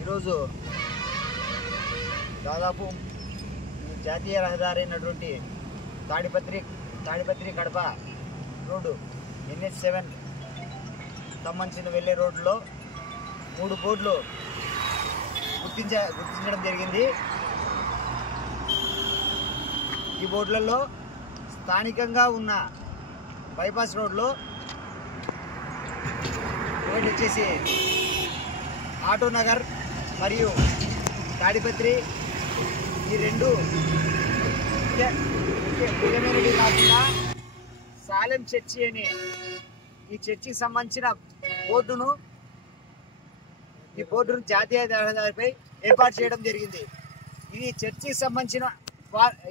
ఈరోజు దాదాపు జాతీయ రహదారి అయినటువంటి తాడిపత్రి కడప రోడ్డు NH7 సంబంధించిన వెళ్ళే రోడ్లో 3 బోర్డులు గుర్తించడం జరిగింది. ఈ బోర్డులలో స్థానికంగా ఉన్న బైపాస్ రోడ్లో రోడ్ వచ్చేసి ఆటో నగర్ మరియు తాడిపత్రి ఈ రెండు ముఖ్యమైనవి కాకుండా సాలెం చర్చి అనే ఈ చర్చికి సంబంధించిన ఈ బోర్డును జాతీయ రహదారిపై ఏర్పాటు చేయడం జరిగింది. ఇది చర్చికి సంబంధించిన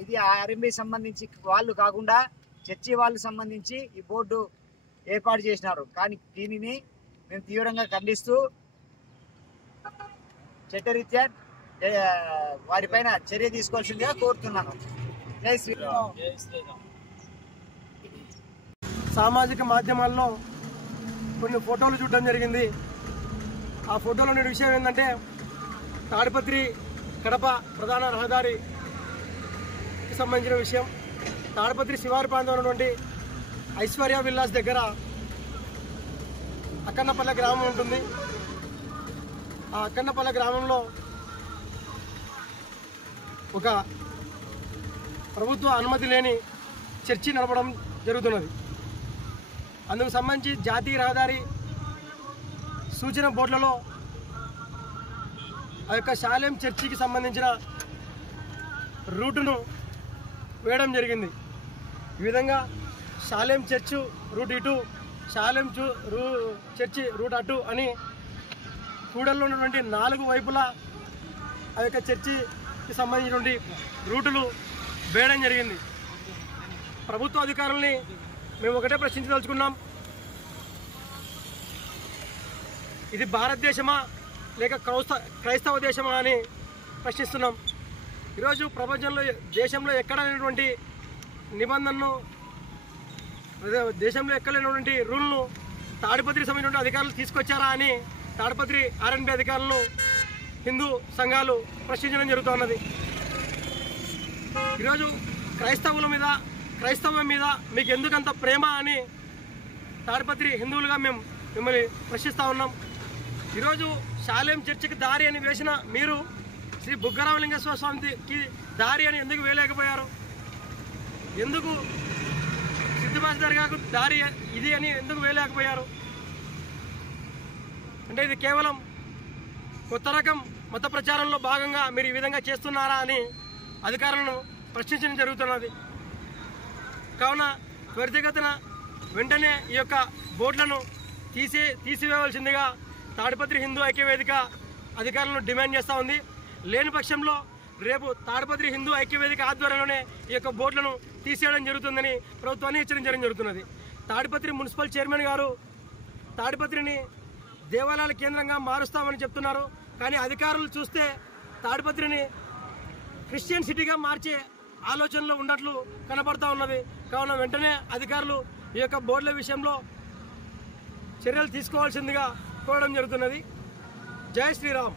ఇది RMB సంబంధించి వాళ్ళు కాకుండా చర్చి వాళ్ళు సంబంధించి ఈ బోర్డు ఏర్పాటు చేసినారు. కానీ దీనిని మేము తీవ్రంగా ఖండిస్తూ చట్టరీత్యా వారిపైన చర్య తీసుకోవాల్సిందిగా కోరుతున్నాను. జై శ్రీరామ్. సామాజిక మాధ్యమాల్లో కొన్ని ఫోటోలు చూడడం జరిగింది. ఆ ఫోటోలో ఉన్న విషయం ఏంటంటే తాడిపత్రి కడప ప్రధాన రహదారికి సంబంధించిన విషయం. తాడిపత్రి శివారు ప్రాంతంలో ఉన్నటువంటి ఐశ్వర్య విల్లాస్ దగ్గర అక్కన్నపల్లె గ్రామం ఉంటుంది. ఆ అక్కన్నపల్లె గ్రామంలో ఒక ప్రభుత్వ అనుమతి లేని చర్చి నడపడం జరుగుతున్నది. అందుకు సంబంధించి జాతీయ రహదారి సూచన బోర్డులలో ఆ యొక్క శాలెం చర్చికి సంబంధించిన రూటును వేయడం జరిగింది. ఈ విధంగా శాలెం చర్చ్ రూట్ ఇటు, శాలెం చర్చి రూట్ అటు అని కూడల్లో ఉన్నటువంటి 4 వైపులా ఆ యొక్క చర్చికి సంబంధించినటువంటి రూటులు వేయడం జరిగింది. ప్రభుత్వ అధికారుల్ని మేము ఒకటే ప్రశ్నించదలుచుకున్నాం. ఇది భారతదేశమా లేక క్రైస్తవ దేశమా అని ప్రశ్నిస్తున్నాం. ఈరోజు ప్రపంచంలో దేశంలో ఎక్కడ లేనటువంటి నిబంధనను, దేశంలో ఎక్కడ లేనటువంటి రూల్ను తాడిపత్రికి సంబంధించిన అధికారులు తీసుకొచ్చారా అని తాడిపత్రి RNB అధికారులను హిందూ సంఘాలు ప్రశ్నించడం జరుగుతున్నది. ఈరోజు క్రైస్తవం మీద మీకు ఎందుకంత ప్రేమ అని తాడిపత్రి హిందువులుగా మేము మిమ్మల్ని ప్రశ్నిస్తూ ఉన్నాం. ఈరోజు శాలెం చర్చికి దారి అని వేసిన మీరు శ్రీ బుగ్గరామలింగేశ్వర స్వామికి దారి అని ఎందుకు వేయలేకపోయారు? ఎందుకు సిద్ధిబాస్ దర్గాకు దారి ఇది అని ఎందుకు వేయలేకపోయారు? అంటే ఇది కేవలం కొత్త రకం మత ప్రచారంలో భాగంగా మీరు ఈ విధంగా చేస్తున్నారా అని అధికారులను ప్రశ్నించడం జరుగుతున్నది. కావున త్వరితగతిన వెంటనే ఈ యొక్క బోర్డులను తీసివేయవలసిందిగా తాడిపత్రి హిందూ ఐక్యవేదిక అధికారులను డిమాండ్ చేస్తూ ఉంది. లేని పక్షంలో రేపు తాడిపత్రి హిందూ ఐక్యవేదిక ఆధ్వర్యంలోనే ఈ యొక్క బోర్డులను తీసేయడం జరుగుతుందని ప్రభుత్వాన్ని హెచ్చరించడం జరుగుతున్నది. తాడిపత్రి మున్సిపల్ చైర్మన్ గారు తాడిపత్రిని దేవాలయాల కేంద్రంగా మారుస్తామని చెప్తున్నారు. కానీ అధికారులు చూస్తే తాడిపత్రిని క్రిస్టియన్ సిటీగా మార్చే ఆలోచనలో ఉన్నట్లు కనపడతా ఉన్నది. కావున వెంటనే అధికారులు ఈ యొక్క బోర్డుల విషయంలో చర్యలు తీసుకోవాల్సిందిగా కోరడం జరుగుతున్నది. జై శ్రీరామ్.